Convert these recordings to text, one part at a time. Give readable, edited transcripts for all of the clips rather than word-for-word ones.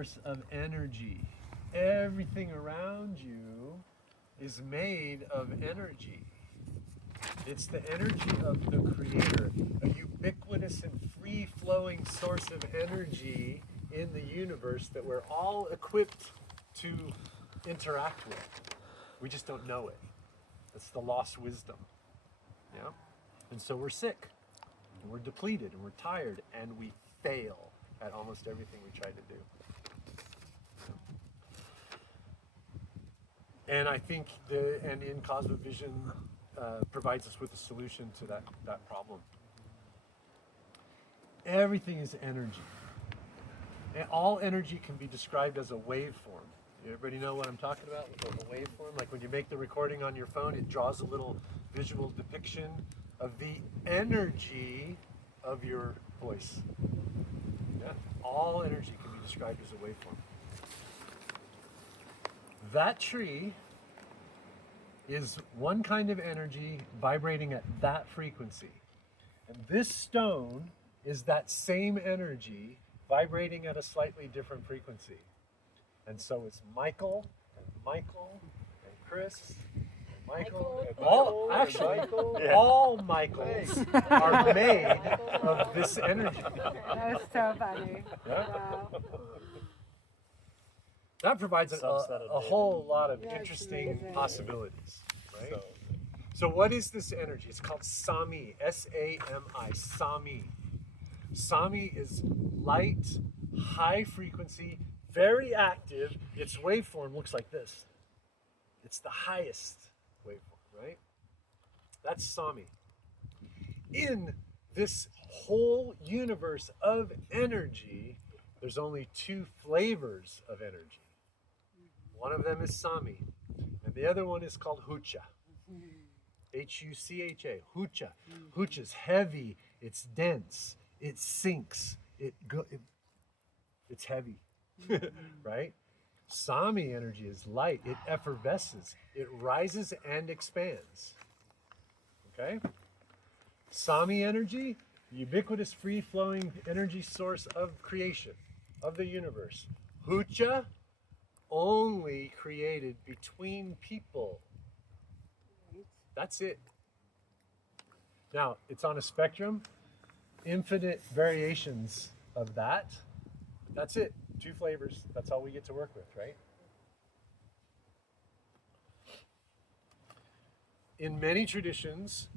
universe of energy. Everything around you is made of energy. It's the energy of the Creator, a ubiquitous and free-flowing source of energy in the universe that we're all equipped to interact with. We just don't know it. It's the lost wisdom. Yeah? And so we're sick, and we're depleted, and we're tired, and we fail at almost everything we try to do. And I think in Cosmovision provides us with a solution to that problem. Everything is energy. And all energy can be described as a waveform. Everybody know what I'm talking about with a waveform? Like when you make the recording on your phone, it draws a little visual depiction of the energy of your voice. Yeah? All energy can be described as a waveform. That tree is one kind of energy vibrating at that frequency. And this stone is that same energy vibrating at a slightly different frequency. And so it's Michael and Chris and Michael and all, actually, all Michaels are made of this energy. That's so funny. Yeah? Wow. That provides a whole lot of Yeah, it's interesting amazing. possibilities, right? So what is this energy? It's called Sami, S-A-M-I, Sami. Sami is light, high frequency, very active. Its waveform looks like this. It's the highest waveform, right? That's Sami. In this whole universe of energy, there's only two flavors of energy. One of them is Sami, and the other one is called Hucha. H-U-C-H-A, Hucha. Hucha's heavy, it's dense, it sinks, it's heavy, right? Sami energy is light, it effervesces, it rises and expands, okay? Sami energy, ubiquitous free-flowing energy source of creation, of the universe. Hucha, only created between people. That's it. Now, it's on a spectrum, infinite variations of that. That's it. Two flavors. That's all we get to work with, right? In many traditions,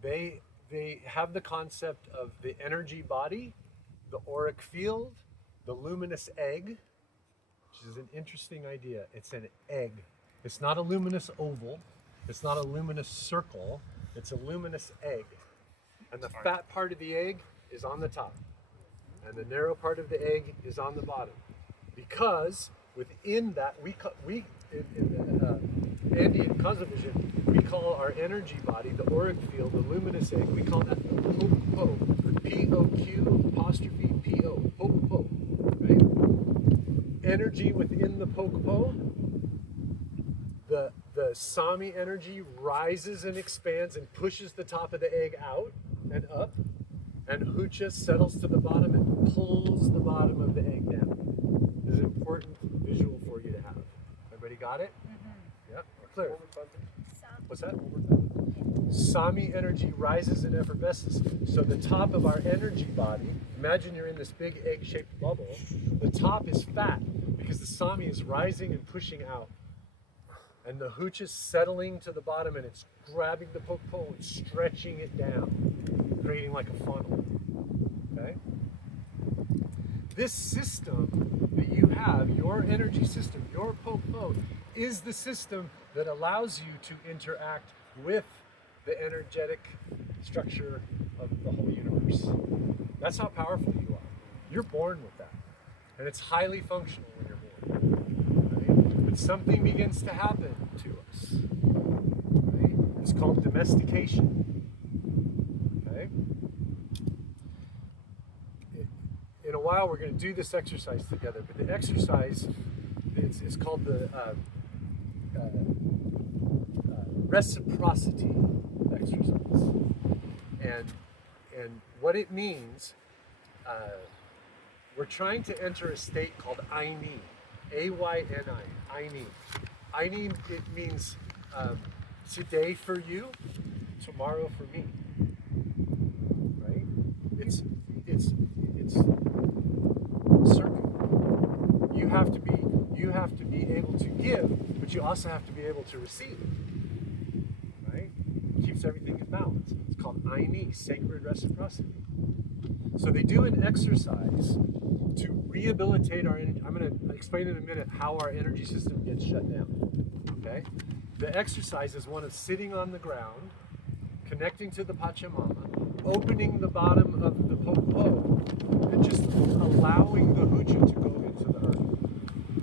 they have the concept of the energy body, the auric field, the luminous egg, which is an interesting idea. It's an egg. It's not a luminous oval. It's not a luminous circle. It's a luminous egg. And the fat part of the egg is on the top. And the narrow part of the egg is on the bottom. Because within that, in Andean Cosmovision, we call our energy body, the auric field, the luminous egg, we call that the Pokpo. P-O-Q apostrophe P-O. Pokpo. Right? Energy within the Pokpo, the Sami energy rises and expands and pushes the top of the egg out and up, and Hucha settles to the bottom and pulls the bottom of the egg down. This is an important visual for you to have. Everybody got it? Mm-hmm. Yeah, clear. What's that? Sami energy rises and effervesces. So the top of our energy body, imagine you're in this big egg-shaped bubble. The top is fat because the Sami is rising and pushing out. And the Hucha is settling to the bottom and it's grabbing the Pokpo and stretching it down, creating like a funnel. Okay? This system that you have, your energy system, your Pokpo, is the system that allows you to interact with the energetic structure of the whole universe. That's how powerful you are. You're born with that. And it's highly functional when you're born. Right? But something begins to happen to us. Right? It's called domestication. Okay? In a while we're going to do this exercise together, but the exercise is called the reciprocity exercise, and what it means we're trying to enter a state called Ayni, A-Y-N-I, Ayni. Ayni, it means today for you, tomorrow for me. Right? It's certain. You have to be able to give, but you also have to be able to receive. Right? It keeps everything in balance. It's called Ayni, sacred reciprocity. So they do an exercise to rehabilitate our energy. I'm going to explain in a minute how our energy system gets shut down. Okay? The exercise is one of sitting on the ground, connecting to the Pachamama, opening the bottom of the popo, and just allowing the hucha to go into the earth.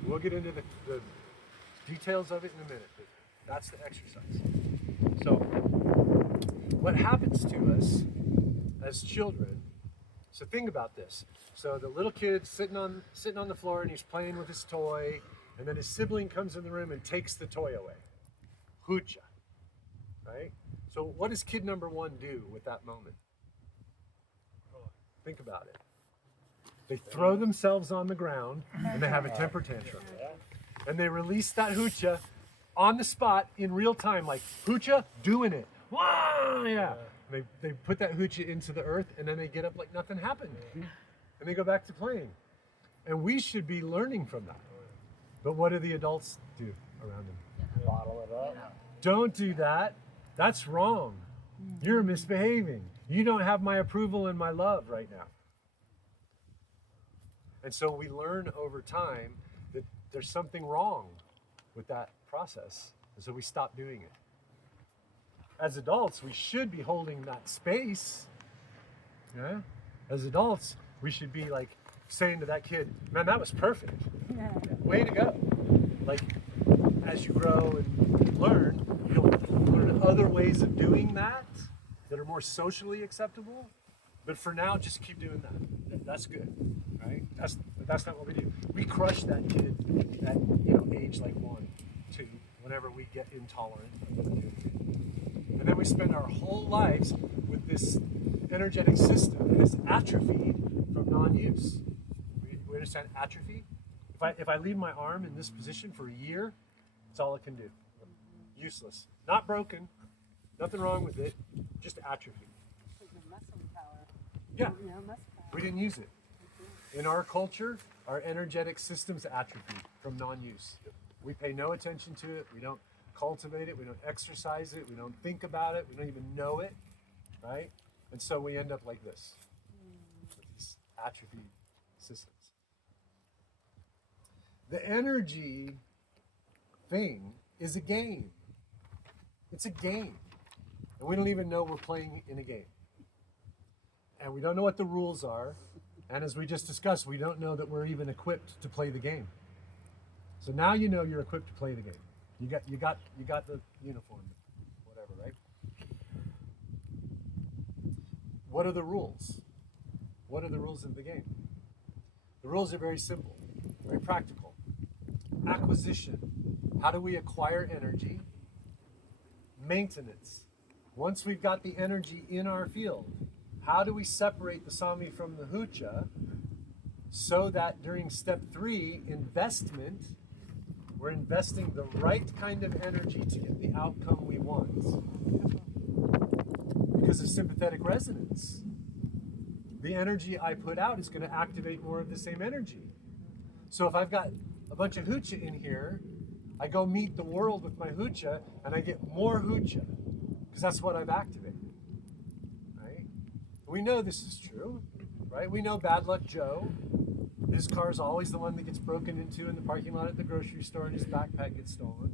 We'll get into the details of it in a minute, but that's the exercise. So, what happens to us as children? So think about this. So the little kid sitting on the floor and he's playing with his toy, and then his sibling comes in the room and takes the toy away. Hucha, right? So what does kid number one do with that moment? Think about it. They throw themselves on the ground and they have a temper tantrum. And they release that hucha on the spot in real time, like hucha, doing it. Wah, yeah. They put that hucha into the earth and then they get up like nothing happened. And they go back to playing. And we should be learning from that. But what do the adults do around them? Bottle it up. Don't do that. That's wrong. You're misbehaving. You don't have my approval and my love right now. And so we learn over time that there's something wrong with that process. And so we stop doing it. As adults, we should be holding that space. Yeah? As adults, we should be like saying to that kid, man, that was perfect. Yeah. Way to go. Like, as you grow and learn, you'll learn other ways of doing that that are more socially acceptable. But for now, just keep doing that. That's good, right? That's not what we do. We crush that kid at age like 1, 2, whenever we get intolerant of what they're doing. And then we spend our whole lives with this energetic system that is atrophied from non-use. We understand atrophy? If I leave my arm in this position for a year, that's all it can do. Useless. Not broken. Nothing wrong with it. Just atrophy. Muscle power. Yeah. No muscle power. We didn't use it. In our culture, our energetic system's atrophied from non-use. We pay no attention to it. We don't cultivate it. We don't exercise it. We don't think about it. We don't even know it, right? And so we end up like this, with these atrophied systems. The energy thing is a game. It's a game. And we don't even know we're playing in a game. And we don't know what the rules are. And as we just discussed, we don't know that we're even equipped to play the game. So now you know you're equipped to play the game. You got the uniform, whatever, right? What are the rules? What are the rules of the game? The rules are very simple, very practical. Acquisition. How do we acquire energy? Maintenance. Once we've got the energy in our field, how do we separate the Sami from the Hucha so that during step 3, investment, we're investing the right kind of energy to get the outcome we want? Because of sympathetic resonance. The energy I put out is going to activate more of the same energy. So if I've got a bunch of Hucha in here, I go meet the world with my Hucha and I get more Hucha because that's what I've activated. We know this is true, right? We know Bad Luck Joe. His car's always the one that gets broken into in the parking lot at the grocery store and his backpack gets stolen.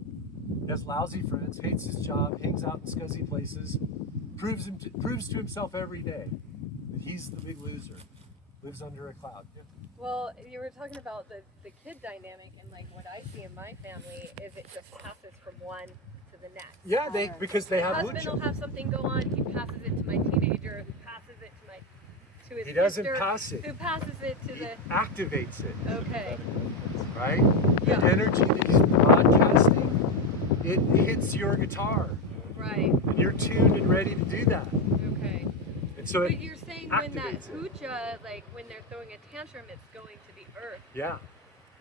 He has lousy friends, hates his job, hangs out in scuzzy places, proves to himself every day that he's the big loser, lives under a cloud. Yeah. Well, you were talking about the kid dynamic, and like what I see in my family is it just passes from one to the next. Yeah, because they have husband Hucha. will have something go on, he passes it to my teenager, who passes it to his He doesn't sister, pass it. who passes it to He the activates it, okay. right? Yeah. The energy that he's broadcasting, it hits your guitar. Right. And you're tuned and ready to do that. Okay. And so But you're saying when that activates it. hoocha, like when they're throwing a tantrum, it's going to the earth. Yeah.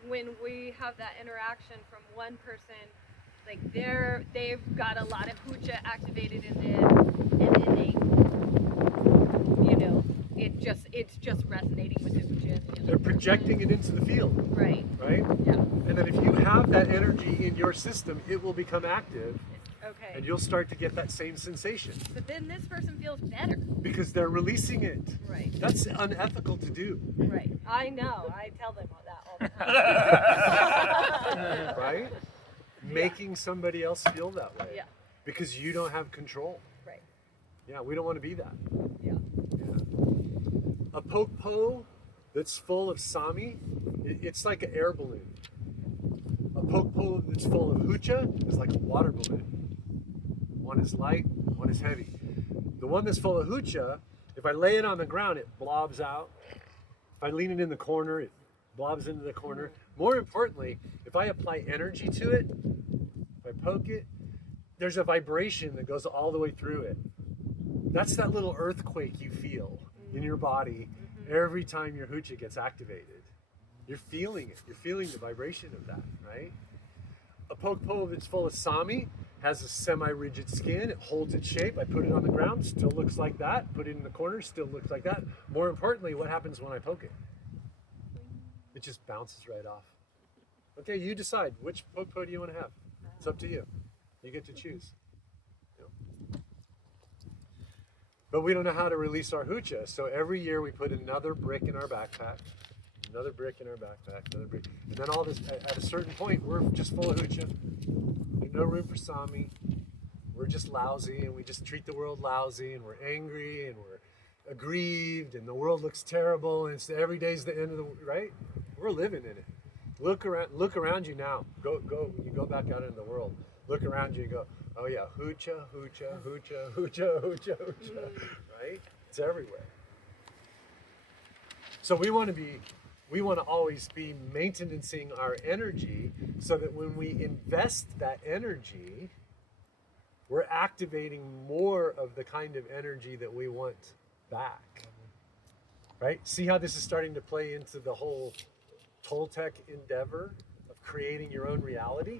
When we have that interaction from one person, like they've got a lot of hoocha activated in them, and then they, it's just resonating with the hoocha. And the They're other projecting it into the field, person. Right. right? Yeah. And then if you have that energy in your system, it will become active, Okay. and you'll start to get that same sensation But then this person feels better. because they're releasing it. Right. That's unethical to do, Right. I know. I tell them all that all the time. right? Making somebody else feel that way Yeah. because you don't have control. Right. Yeah, we don't want to be that. Yeah. Yeah. A poke-po that's full of sami, it's like an air balloon. A poke-po that's full of hoocha is like a water balloon. One is light, one is heavy. The one that's full of hoocha, if I lay it on the ground, it blobs out. If I lean it in the corner, it blobs into the corner. More importantly, if I apply energy to it, if I poke it, there's a vibration that goes all the way through it. That's that little earthquake you feel in your body every time your hoocha gets activated. You're feeling it. You're feeling the vibration of that, right? A poke-po that's full of sami has a semi-rigid skin. It holds its shape. I put it on the ground, still looks like that. Put it in the corner, still looks like that. More importantly, what happens when I poke it? It just bounces right off. Okay, you decide which poke-po do you want to have. It's up to you. You get to choose. You know. But we don't know how to release our hoocha, so every year we put another brick in our backpack, another brick in our backpack, another brick, and then all this. At a certain point, we're just full of hoocha. There's no room for sami. We're just lousy, and we just treat the world lousy, and we're angry, and we're aggrieved, and the world looks terrible, and it's every day's the end of the right. We're living in it. Look around you now. Go. When you go back out into the world, look around you and go, oh yeah, hoocha, hoocha, hoocha, hoocha, hoocha, hoocha, right? It's everywhere. So we want to always be maintaining our energy so that when we invest that energy, we're activating more of the kind of energy that we want back. Right? See how this is starting to play into the whole Toltec endeavor of creating your own reality?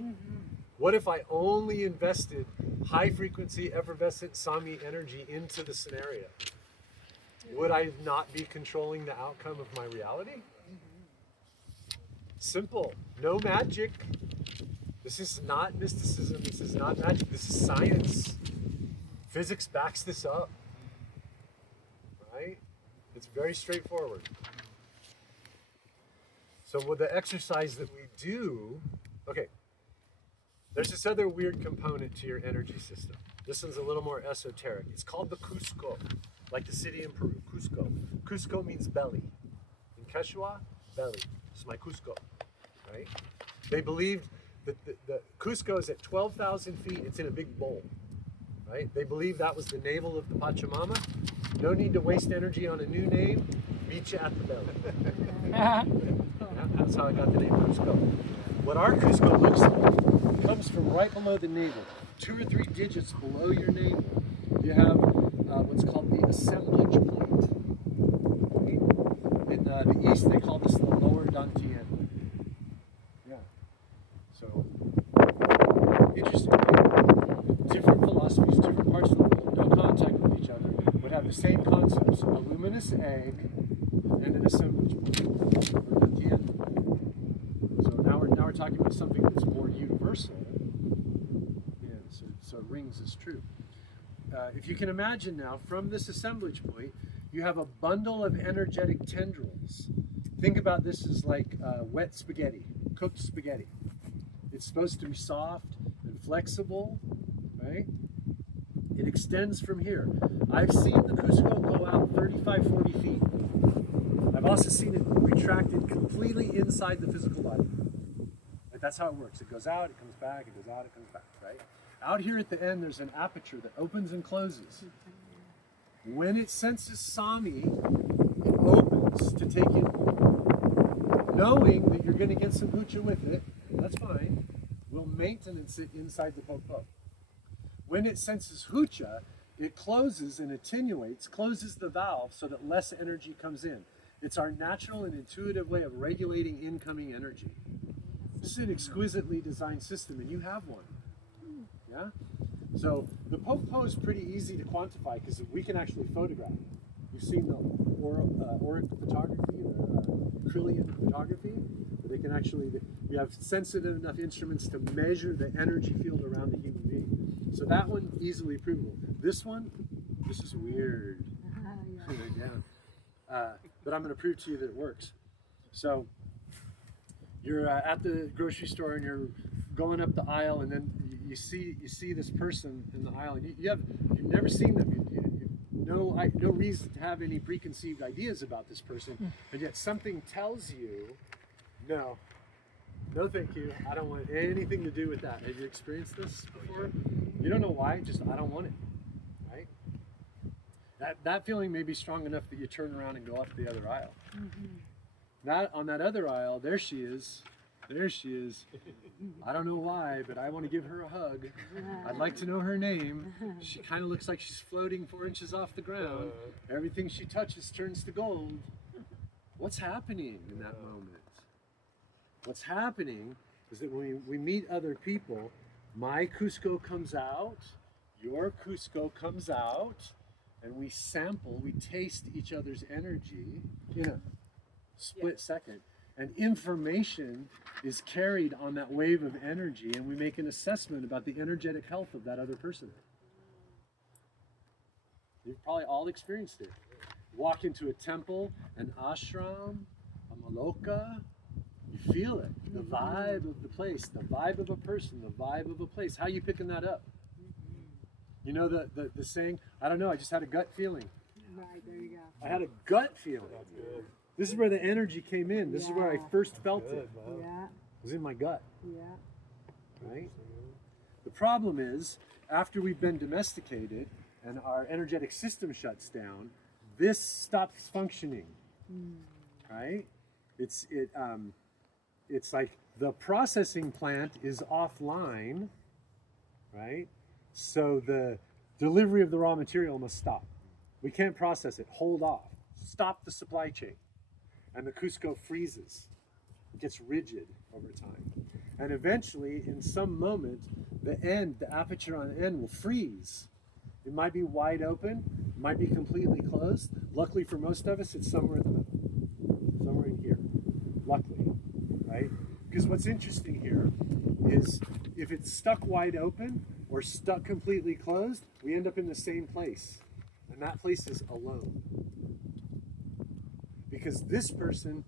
What if I only invested high frequency, effervescent Sami energy into the scenario? Would I not be controlling the outcome of my reality? Simple. No magic. This is not mysticism. This is not magic. This is science. Physics backs this up. Right? It's very straightforward. So with the exercise that we do, okay, there's this other weird component to your energy system. This one's a little more esoteric. It's called the Cusco, like the city in Peru, Cusco. Cusco means belly. In Quechua, belly. It's my Cusco, right? They believed that the Cusco is at 12,000 feet. It's in a big bowl, right? They believe that was the navel of the Pachamama. No need to waste energy on a new name. Meet you at the belly. Yeah, that's how I got the name Cusco. What our Cusco looks like comes from right below the navel. 2 or 3 digits below your navel, you have what's called the assemblage point. In the East, they call this the lower Dantian. Yeah. So, interesting. Different philosophies, different parts of the world, no contact with each other, would have the same concepts: a luminous egg and an assemblage point, or Dantian. So now we're talking about something that's more universal. Yeah, so it rings as true. If you can imagine now, from this assemblage point, you have a bundle of energetic tendrils. Think about this as like wet spaghetti, cooked spaghetti. It's supposed to be soft and flexible, right? It extends from here. I've seen the Cusco go out 35, 40 feet. I've also seen it retracted completely inside the physical body. Like that's how it works. It goes out, it comes back, it goes out, it comes back, right? Out here at the end, there's an aperture that opens and closes. When it senses Sami, it opens to take in more. Knowing that you're going to get some hoocha with it, that's fine. We'll maintenance it inside the popo. When it senses hoocha, it closes and attenuates, closes the valve so that less energy comes in. It's our natural and intuitive way of regulating incoming energy. This is an exquisitely designed system, and you have one. Yeah? So the Pope is pretty easy to quantify because we can actually photograph it. You've seen the auric photography, the Kirlian photography, where they can actually, you have sensitive enough instruments to measure the energy field around the human being. So that one, easily provable. This one, this is weird. Yeah. But I'm going to prove to you that it works. So you're at the grocery store and you're going up the aisle, and then you see this person in the aisle, and you've never seen them. No reason to have any preconceived ideas about this person, but yet something tells you, no, thank you. I don't want anything to do with that. Have you experienced this before? You don't know why, just I don't want it, right? That feeling may be strong enough that you turn around and go up the other aisle. On that other aisle, there she is. I don't know why, but I want to give her a hug. I'd like to know her name. She kind of looks like she's floating 4 inches off the ground. Everything she touches turns to gold. What's happening in that moment? What's happening is that when we meet other people, my Cusco comes out, your Cusco comes out, and we sample, we taste each other's energy in a split second. And information is carried on that wave of energy, and we make an assessment about the energetic health of that other person. You've probably all experienced it. Walk into a temple, an ashram, a maloka, you feel it. The vibe of the place, the vibe of a person, the vibe of a place. How are you picking that up? You know the saying, I don't know, I just had a gut feeling. Right, there you go. I had a gut feeling. That's good. This is where the energy came in. This is where I first felt it. Good, man. Yeah, It was in my gut, yeah. right? The problem is, after we've been domesticated and our energetic system shuts down, this stops functioning, right? It's like the processing plant is offline, right? So the delivery of the raw material must stop. We can't process it. Hold off. Stop the supply chain. And the Cusco freezes. It gets rigid over time. And eventually, in some moment, the aperture on the end will freeze. It might be wide open, it might be completely closed. Luckily for most of us, it's somewhere in the middle. Somewhere in here. Luckily, right? Because what's interesting here is if it's stuck wide open or stuck completely closed, we end up in the same place. And that place is alone. Because this person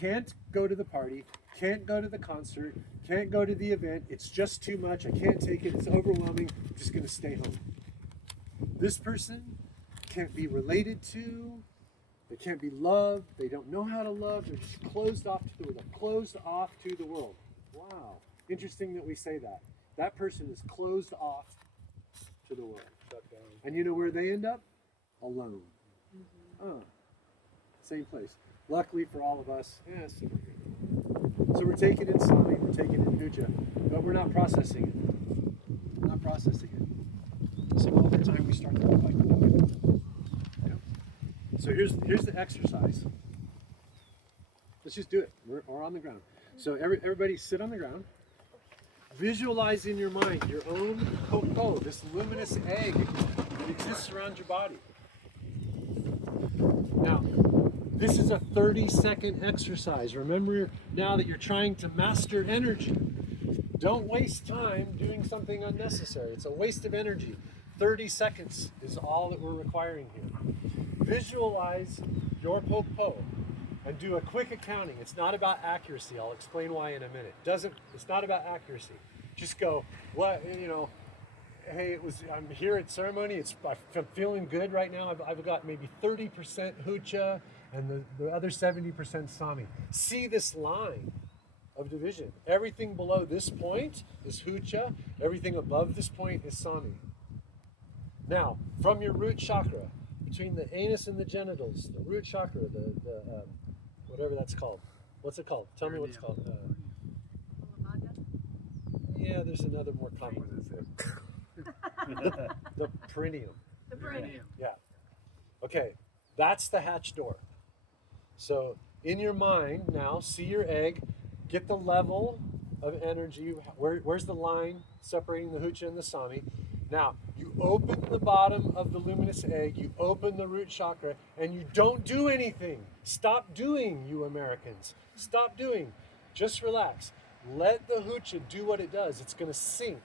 can't go to the party, can't go to the concert, can't go to the event. It's just too much. I can't take it. It's overwhelming. I'm just going to stay home. This person can't be related to. They can't be loved. They don't know how to love. They're just closed off to the world. They're closed off to the world. Wow. Interesting that we say that. That person is closed off to the world. Shut down. And you know where they end up? Alone. Same place. Luckily for all of us, so we're taking in Sami, we're taking in Huja, but we're not processing it. We're not processing it. So over time we start to look like that. Yeah. So here's the exercise. Let's just do it. We're on the ground. So everybody sit on the ground. Visualize in your mind your own koko, this luminous egg that exists around your body. Now, this is a 30-second exercise. Remember now that you're trying to master energy. Don't waste time doing something unnecessary. It's a waste of energy. 30 seconds is all that we're requiring here. Visualize your popo and do a quick accounting. It's not about accuracy. I'll explain why in a minute. It's not about accuracy. Just go, hey, I'm here at ceremony. I'm feeling good right now. I've got maybe 30% Hucha and the other 70% Sami. See this line of division. Everything below this point is Hucha. Everything above this point is Sami. Now, from your root chakra, between the anus and the genitals, the root chakra, the whatever that's called. What's it called? Tell me what it's called. Yeah, there's another more common one. The perineum. Vibranium. Yeah. Okay, that's the hatch door. So in your mind now, see your egg, get the level of energy. Where's the line separating the Hucha and the Sami? Now, you open the bottom of the luminous egg, you open the root chakra, and you don't do anything. Stop doing, you Americans. Stop doing. Just relax. Let the Hucha do what it does. It's going to sink.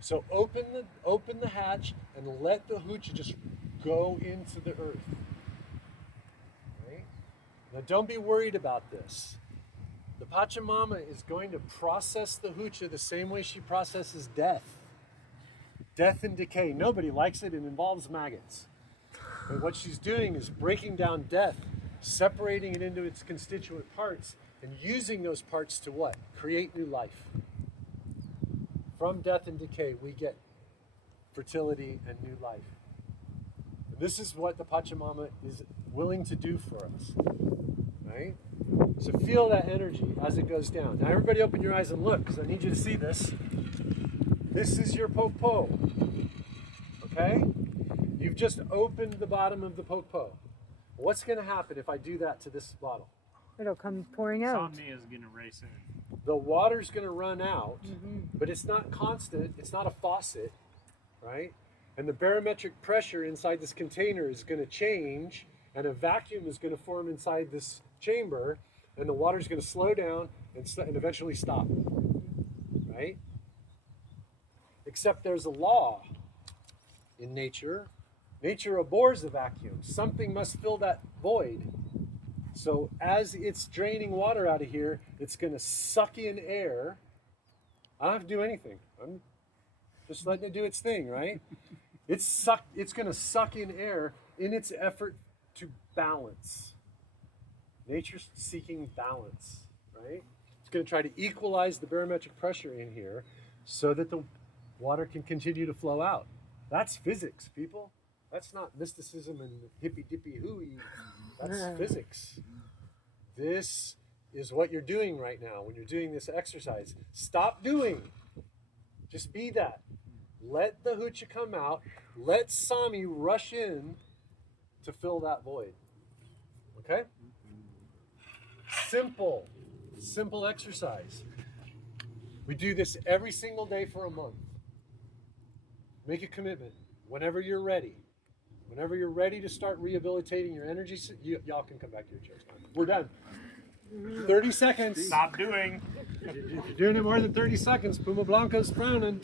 So open the hatch and let the Hucha just go into the earth. Right? Now don't be worried about this. The Pachamama is going to process the Hucha the same way she processes death. Death and decay. Nobody likes it. It involves maggots. But what she's doing is breaking down death, separating it into its constituent parts, and using those parts to what? Create new life. From death and decay, we get fertility and new life. And this is what the Pachamama is willing to do for us. Right? So feel that energy as it goes down. Now everybody open your eyes and look, because I need you to see this. This is your Popo. Okay? You've just opened the bottom of the Popo. What's going to happen if I do that to this bottle? It'll come pouring out. Somni is gonna race in. The water's going to run out, but it's not constant. It's not a faucet, right? And the barometric pressure inside this container is going to change, and a vacuum is going to form inside this chamber, and the water's going to slow down and eventually stop, right? Except there's a law in nature. Nature abhors a vacuum. Something must fill that void. So as it's draining water out of here, it's going to suck in air. I don't have to do anything. I'm just letting it do its thing, right? It's going to suck in air in its effort to balance. Nature's seeking balance, right? It's going to try to equalize the barometric pressure in here so that the water can continue to flow out. That's physics, people. That's not mysticism and hippy-dippy-hooey. That's physics. This is what you're doing right now when you're doing this exercise. Stop doing. Just be that. Let the Hucha come out. Let Sami rush in to fill that void. Okay? Simple exercise. We do this every single day for a month. Make a commitment whenever you're ready. Whenever you're ready to start rehabilitating your energy, y'all can come back to your chairs. We're done. 30 seconds. Stop doing. If you're doing it more than 30 seconds, Puma Blanca's frowning.